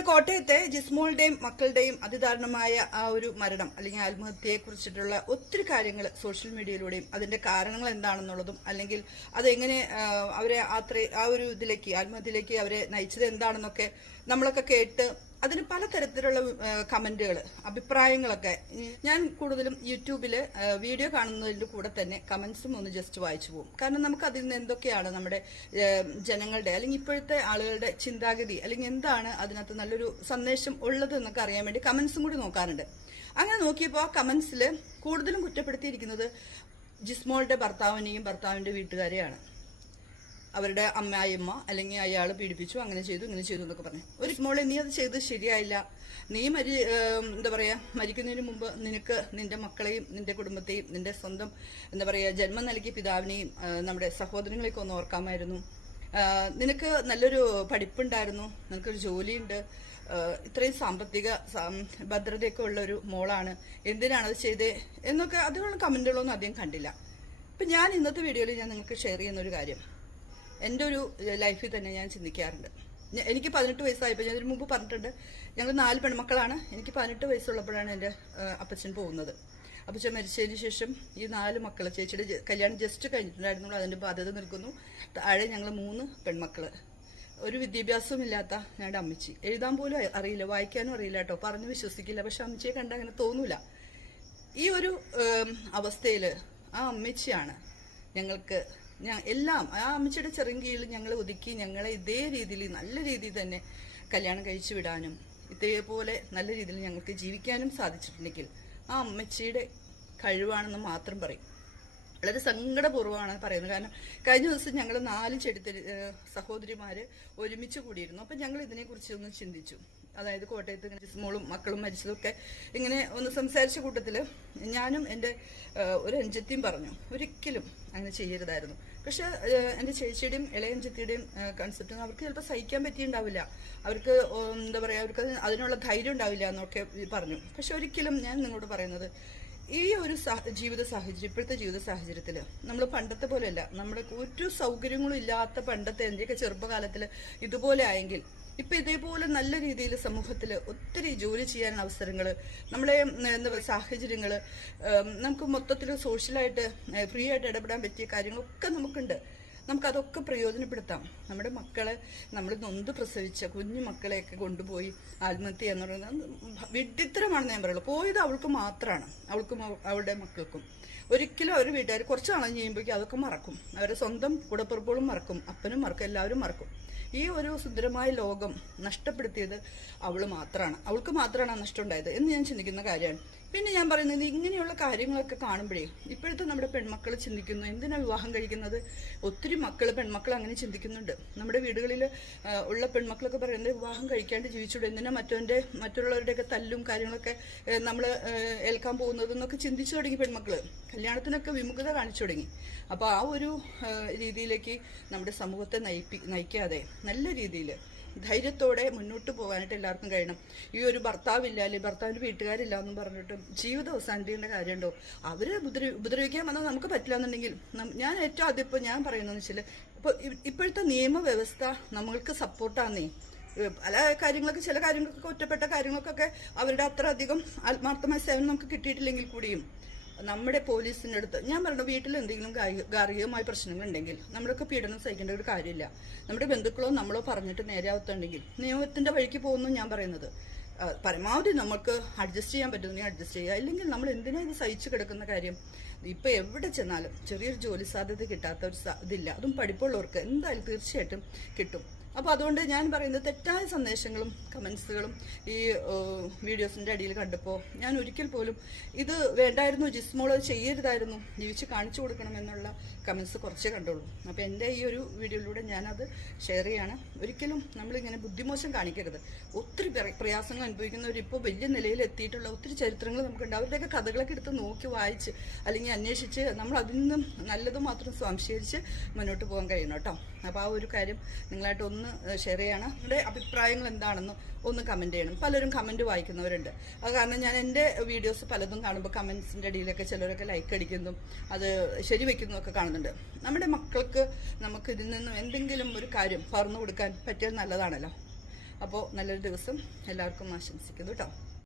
നമ്മുടെ കോട്ടയത്തെ ജിസ്മോളുടെയും മക്കളുടെയും അതിദാരുണമായ ആ ഒരു മരണം അല്ലെങ്കിൽ ആത്മഹത്യയെ കുറിച്ചിട്ടുള്ള ഒത്തിരി കാര്യങ്ങൾ സോഷ്യൽ മീഡിയയിലൂടെയും അതിന്റെ കാരണങ്ങൾ എന്താണെന്നുള്ളതും അല്ലെങ്കിൽ അതെങ്ങനെ അവരെ ആ ഒരു ഇതിലേക്ക് ആത്മഹത്യയിലേക്ക് അവരെ നയിച്ചത് എന്താണെന്നൊക്കെ നമ്മളൊക്കെ കേട്ട് അതിന് പലതരത്തിലുള്ള കമന്റുകൾ അഭിപ്രായങ്ങളൊക്കെ. ഞാൻ കൂടുതലും യൂട്യൂബിൽ വീഡിയോ കാണുന്നതിന്റെ കൂടെ തന്നെ കമന്റ്സും ഒന്ന് ജസ്റ്റ് വായിച്ചു പോകും. കാരണം നമുക്ക് അതിൽ നിന്ന് എന്തൊക്കെയാണ് നമ്മുടെ ജനങ്ങളുടെ അല്ലെങ്കിൽ ഇപ്പോഴത്തെ ആളുകളുടെ ചിന്താഗതി അല്ലെങ്കിൽ എന്താണ് അതിനകത്ത് നല്ലൊരു സന്ദേശം ഉള്ളത് എന്നൊക്കെ അറിയാൻ വേണ്ടി കമന്റ്സും കൂടി നോക്കാറുണ്ട്. അങ്ങനെ നോക്കിയപ്പോൾ ആ കമന്റ്സിൽ കൂടുതലും കുറ്റപ്പെടുത്തിയിരിക്കുന്നത് ജിസ്മോളുടെ ഭർത്താവിനെയും ഭർത്താവിന്റെ വീട്ടുകാരെയാണ്. അവരുടെ അമ്മായിമ്മ അല്ലെങ്കിൽ അയാൾ പീഡിപ്പിച്ചു അങ്ങനെ ചെയ്തു ഇങ്ങനെ ചെയ്തു എന്നൊക്കെ പറഞ്ഞു. ഒരു മോളെ നീ അത് ചെയ്ത് ശരിയായില്ല. നീ മരി എന്താ പറയാ മരിക്കുന്നതിന് മുമ്പ് നിനക്ക് നിന്റെ മക്കളെയും നിന്റെ കുടുംബത്തെയും നിന്റെ സ്വന്തം എന്താ പറയാ ജന്മം നൽകിയ പിതാവിനെയും നമ്മുടെ സഹോദരങ്ങളെയൊക്കെ ഒന്ന് ഓർക്കാമായിരുന്നു. നിനക്ക് നല്ലൊരു പഠിപ്പുണ്ടായിരുന്നു നിനക്കൊരു ജോലിയുണ്ട്. ഇത്രയും സാമ്പത്തിക ഭദ്രതയൊക്കെ ഉള്ള ഒരു മോളാണ്. എന്തിനാണ് അത് ചെയ്തേ? എന്നൊക്കെ അതിനുള്ള കമന്റുകളൊന്നും അധികം കണ്ടില്ല. അപ്പം ഞാൻ ഇന്നത്തെ വീഡിയോയിൽ ഞാൻ നിങ്ങൾക്ക് ഷെയർ ചെയ്യുന്ന ഒരു കാര്യം. എന്റെ ഒരു ലൈഫിൽ തന്നെ ഞാൻ ചിന്തിക്കാറുണ്ട്. എനിക്ക് പതിനെട്ട് വയസ്സായപ്പോൾ ഞാൻ മുമ്പ് പറഞ്ഞിട്ടുണ്ട് ഞങ്ങൾ നാല് പെൺമക്കളാണ്. എനിക്ക് പതിനെട്ട് വയസ്സുള്ളപ്പോഴാണ് എന്റെ അപ്പച്ചൻ പോകുന്നത്. അപ്പച്ചൻ മരിച്ചതിന് ശേഷം ഈ നാല് മക്കൾ ചേച്ചിയുടെ കല്യാണം ജസ്റ്റ് കഴിഞ്ഞിട്ടുണ്ടായിരുന്നുള്ളൂ. അതിന്റെ ബാധ്യത നിൽക്കുന്നു. താഴെ ഞങ്ങൾ മൂന്ന് പെൺമക്കൾ ഒരു വിദ്യാഭ്യാസവും ഇല്ലാത്ത ഞങ്ങളുടെ അമ്മച്ചി. എഴുതാൻ പോലും അറിയില്ല വായിക്കാനും അറിയില്ല കേട്ടോ. പറഞ്ഞ് വിശ്വസിക്കില്ല. പക്ഷെ അമ്മച്ചിയെ കണ്ട അങ്ങനെ തോന്നൂല. ഈ ഒരു അവസ്ഥയിൽ ആ അമ്മച്ചിയാണ് ഞങ്ങൾക്ക് എല്ലാം ആ അമ്മച്ചിയുടെ ചെറുങ്കീഴിൽ ഞങ്ങൾ ഒതുക്കി ഞങ്ങളെ ഇതേ രീതിയിൽ നല്ല രീതിയിൽ തന്നെ കല്യാണം കഴിച്ചു വിടാനും ഇതേപോലെ നല്ല രീതിയിൽ ഞങ്ങൾക്ക് ജീവിക്കാനും സാധിച്ചിട്ടുണ്ടെങ്കിൽ ആ അമ്മച്ചിയുടെ കഴിവാണെന്ന് മാത്രം പറയും. വളരെ സങ്കടപൂർവമാണ് പറയുന്നത്. കാരണം കഴിഞ്ഞ ദിവസം ഞങ്ങൾ നാല് ഏഹ് സഹോദരിമാര് ഒരുമിച്ച് കൂടിയിരുന്നു. അപ്പം ഞങ്ങൾ ഇതിനെക്കുറിച്ച് ഒന്ന് ചിന്തിച്ചു. അതായത് കോട്ടയത്ത് ഇങ്ങനെ മോളും മക്കളും മരിച്ചതൊക്കെ ഇങ്ങനെ ഒന്ന് സംസാരിച്ച കൂട്ടത്തിൽ ഞാനും എന്റെ ഒരു അഞ്ചത്തിയും പറഞ്ഞു. ഒരിക്കലും അങ്ങനെ ചെയ്യരുതായിരുന്നു. പക്ഷെ എന്റെ ചേച്ചിയുടെയും ഇളയ അഞ്ചത്തിയുടെയും കൺസെപ്റ്റ് അവർക്ക് ചിലപ്പോൾ സഹിക്കാൻ പറ്റിയിട്ടുണ്ടാവില്ല. അവർക്ക് എന്താ പറയുക അവർക്ക് അതിനുള്ള ധൈര്യം ഉണ്ടാവില്ല എന്നൊക്കെ പറഞ്ഞു. പക്ഷെ ഒരിക്കലും ഞാൻ നിങ്ങളോട് പറയുന്നത് ഈ ഒരു ജീവിത സാഹചര്യം ഇപ്പോഴത്തെ ജീവിത സാഹചര്യത്തിൽ നമ്മൾ പണ്ടത്തെ പോലെയല്ല. നമ്മുടെ ഒരു സൗകര്യങ്ങളും ഇല്ലാത്ത പണ്ടത്തെ എന്തൊക്കെ ചെറുപ്പകാലത്തിൽ ഇതുപോലെ ആയെങ്കിൽ ഇപ്പൊ ഇതേപോലെ നല്ല രീതിയിൽ സമൂഹത്തിൽ ഒത്തിരി ജോലി ചെയ്യാൻ അവസരങ്ങൾ നമ്മളെ എന്താ സാഹചര്യങ്ങൾ നമുക്ക് മൊത്തത്തിൽ സോഷ്യലായിട്ട് ഫ്രീ ആയിട്ട് ഇടപെടാൻ പറ്റിയ കാര്യങ്ങളൊക്കെ നമുക്കുണ്ട്. നമുക്കതൊക്കെ പ്രയോജനപ്പെടുത്താം. നമ്മുടെ മക്കളെ നമ്മൾ നൊന്ത് പ്രസവിച്ച കുഞ്ഞു മക്കളെയൊക്കെ കൊണ്ടുപോയി ആത്മഹത്യ എന്ന് പറയുന്നത് വിഡിത്തരമാണെന്ന് ഞാൻ പറയുള്ളൂ. പോയത് അവൾക്ക് മാത്രമാണ് അവൾക്കും അവ- അവളുടെ മക്കൾക്കും. ഒരിക്കലും അവർ വീട്ടുകാർ കുറച്ച് നാളം ചെയ്യുമ്പോഴേക്കും അതൊക്കെ മറക്കും. അവരെ സ്വന്തം കൂടപ്പിറപ്പുകളും മറക്കും. അപ്പനും മറക്കും. എല്ലാവരും മറക്കും. ഈ ഒരു സുന്ദരമായ ലോകം നഷ്ടപ്പെടുത്തിയത് അവൾ മാത്രമാണ് അവൾക്ക് മാത്രമാണ് ആ നഷ്ടം ഉണ്ടായത് എന്ന് ഞാൻ ചിന്തിക്കുന്ന കാര്യമാണ്. പിന്നെ ഞാൻ പറയുന്നത് ഇങ്ങനെയുള്ള കാര്യങ്ങളൊക്കെ കാണുമ്പോഴേ ഇപ്പോഴത്തെ നമ്മുടെ പെൺമക്കൾ ചിന്തിക്കുന്നു എന്തിനാണ് വിവാഹം കഴിക്കുന്നത്? ഒത്തിരി മക്കൾ പെൺമക്കൾ അങ്ങനെ ചിന്തിക്കുന്നുണ്ട്. നമ്മുടെ വീടുകളിൽ ഉള്ള പെൺമക്കളൊക്കെ പറയുന്നത് വിവാഹം കഴിക്കാണ്ട് ജീവിച്ചൂടെ എന്തിനാ മറ്റവന്റെ മറ്റുള്ളവരുടെയൊക്കെ തല്ലും കാര്യങ്ങളൊക്കെ നമ്മൾ ഏൽക്കാൻ പോകുന്നത് എന്നൊക്കെ ചിന്തിച്ചു തുടങ്ങി പെൺമക്കൾ കല്യാണത്തിനൊക്കെ വിമുഖത കാണിച്ചു തുടങ്ങി. അപ്പോൾ ആ ഒരു രീതിയിലേക്ക് നമ്മുടെ സമൂഹത്തെ നയിപ്പി നയിക്കാതെ നല്ല രീതിയിൽ ധൈര്യത്തോടെ മുന്നോട്ട് പോകാനായിട്ട് എല്ലാവർക്കും കഴിയണം. ഈ ഒരു ഭർത്താവില്ല അല്ലെങ്കിൽ ഭർത്താവിന്റെ വീട്ടുകാരില്ല എന്ന് പറഞ്ഞിട്ട് ജീവിതം അവസാനിപ്പിക്കേണ്ട കാര്യമുണ്ടോ? അവരെ ഉപദ്രവി ഉപദ്രവിക്കാൻ വന്നാൽ നമുക്ക് പറ്റില്ല എന്നുണ്ടെങ്കിൽ ഞാൻ ഏറ്റവും ആദ്യം ഇപ്പോൾ ഞാൻ പറയുന്നതെന്ന് വെച്ചാൽ ഇപ്പോൾ ഇപ്പോഴത്തെ നിയമവ്യവസ്ഥ നമ്മൾക്ക് സപ്പോർട്ടാന്നേ. പല കാര്യങ്ങളൊക്കെ ചില കാര്യങ്ങൾക്കൊക്കെ ഒറ്റപ്പെട്ട കാര്യങ്ങൾക്കൊക്കെ അവരുടെ അത്ര അധികം ആത്മാർത്ഥമായ സേവനം നമുക്ക് കിട്ടിയിട്ടില്ലെങ്കിൽ കൂടിയും നമ്മുടെ പോലീസിന്റെ അടുത്ത് ഞാൻ പറഞ്ഞു വീട്ടിൽ എന്തെങ്കിലും ഗാർഹികമായ പ്രശ്നങ്ങൾ ഉണ്ടെങ്കിൽ നമ്മളൊക്കെ പീഡനം സഹിക്കേണ്ട ഒരു കാര്യമില്ല. നമ്മുടെ ബന്ധുക്കളോ നമ്മളോ പറഞ്ഞിട്ട് നേരെയാവത്തുണ്ടെങ്കിൽ നിയമത്തിന്റെ വഴിക്ക് പോകുന്നു ഞാൻ പറയുന്നത്. പരമാവധി നമുക്ക് അഡ്ജസ്റ്റ് ചെയ്യാൻ പറ്റുന്നെങ്കിൽ അഡ്ജസ്റ്റ് ചെയ്യുക. അല്ലെങ്കിൽ നമ്മൾ എന്തിനാ ഇത് സഹിച്ചു കിടക്കുന്ന കാര്യം? ഇപ്പൊ എവിടെ ചെന്നാലും ചെറിയൊരു ജോലി സാധ്യത കിട്ടാത്ത ഒരു ഇതില്ല. അതും പഠിപ്പുള്ളവർക്ക് എന്തായാലും തീർച്ചയായിട്ടും കിട്ടും. അപ്പോൾ അതുകൊണ്ട് ഞാൻ പറയുന്നത് തെറ്റായ സന്ദേശങ്ങളും കമൻസുകളും ഈ വീഡിയോസിന്റെ അടിയിൽ കണ്ടപ്പോൾ ഞാൻ ഒരിക്കൽ പോലും ഇത് വേണ്ടായിരുന്നു ജിസ്മോൾ അത് ചെയ്യരുതായിരുന്നു ജീവിച്ച് കാണിച്ചു കൊടുക്കണം എന്നുള്ള കമൻസ് കുറച്ച് കണ്ടുള്ളൂ. അപ്പോൾ എന്റെ ഈ ഒരു വീഡിയോയിലൂടെ ഞാനത് ഷെയർ ചെയ്യാണ്. ഒരിക്കലും നമ്മളിങ്ങനെ ബുദ്ധിമോശം കാണിക്കരുത്. ഒത്തിരി പ്ര- പ്രയാസങ്ങൾ അനുഭവിക്കുന്നവർ ഇപ്പോൾ വലിയ നിലയിൽ എത്തിയിട്ടുള്ള ഒത്തിരി ചരിത്രങ്ങൾ നമുക്കുണ്ട്. അവരുടെയൊക്കെ കഥകളൊക്കെ എടുത്ത് നോക്കി വായിച്ച് അല്ലെങ്കിൽ അന്വേഷിച്ച് നമ്മൾ അതിൽ നിന്നും നല്ലത് മാത്രം സംശയിച്ച് മുന്നോട്ട് പോകാൻ കഴിയണം കേട്ടോ. അപ്പോൾ ആ ഒരു കാര്യം നിങ്ങളായിട്ട് ഒന്ന് ഷെയർ ചെയ്യണം. നിങ്ങളുടെ അഭിപ്രായങ്ങൾ എന്താണെന്ന് ഒന്ന് കമന്റ് ചെയ്യണം. പലരും കമന്റ് വായിക്കുന്നവരുണ്ട്. അത് കാരണം ഞാൻ എന്റെ വീഡിയോസ് പലതും കാണുമ്പോൾ കമൻസിന്റെ ഇടയിലൊക്കെ ചിലരൊക്കെ ലൈക്ക് അടിക്കുന്നതും അത് ശരി ഒക്കെ കാണുന്നുണ്ട്. നമ്മുടെ മക്കൾക്ക് നമുക്ക് ഇതിൽ നിന്നും എന്തെങ്കിലും ഒരു കാര്യം പറഞ്ഞു കൊടുക്കാൻ പറ്റിയത് നല്ലതാണല്ലോ. അപ്പോൾ നല്ലൊരു ദിവസം എല്ലാവർക്കും ആശംസിക്കുന്നു കേട്ടോ.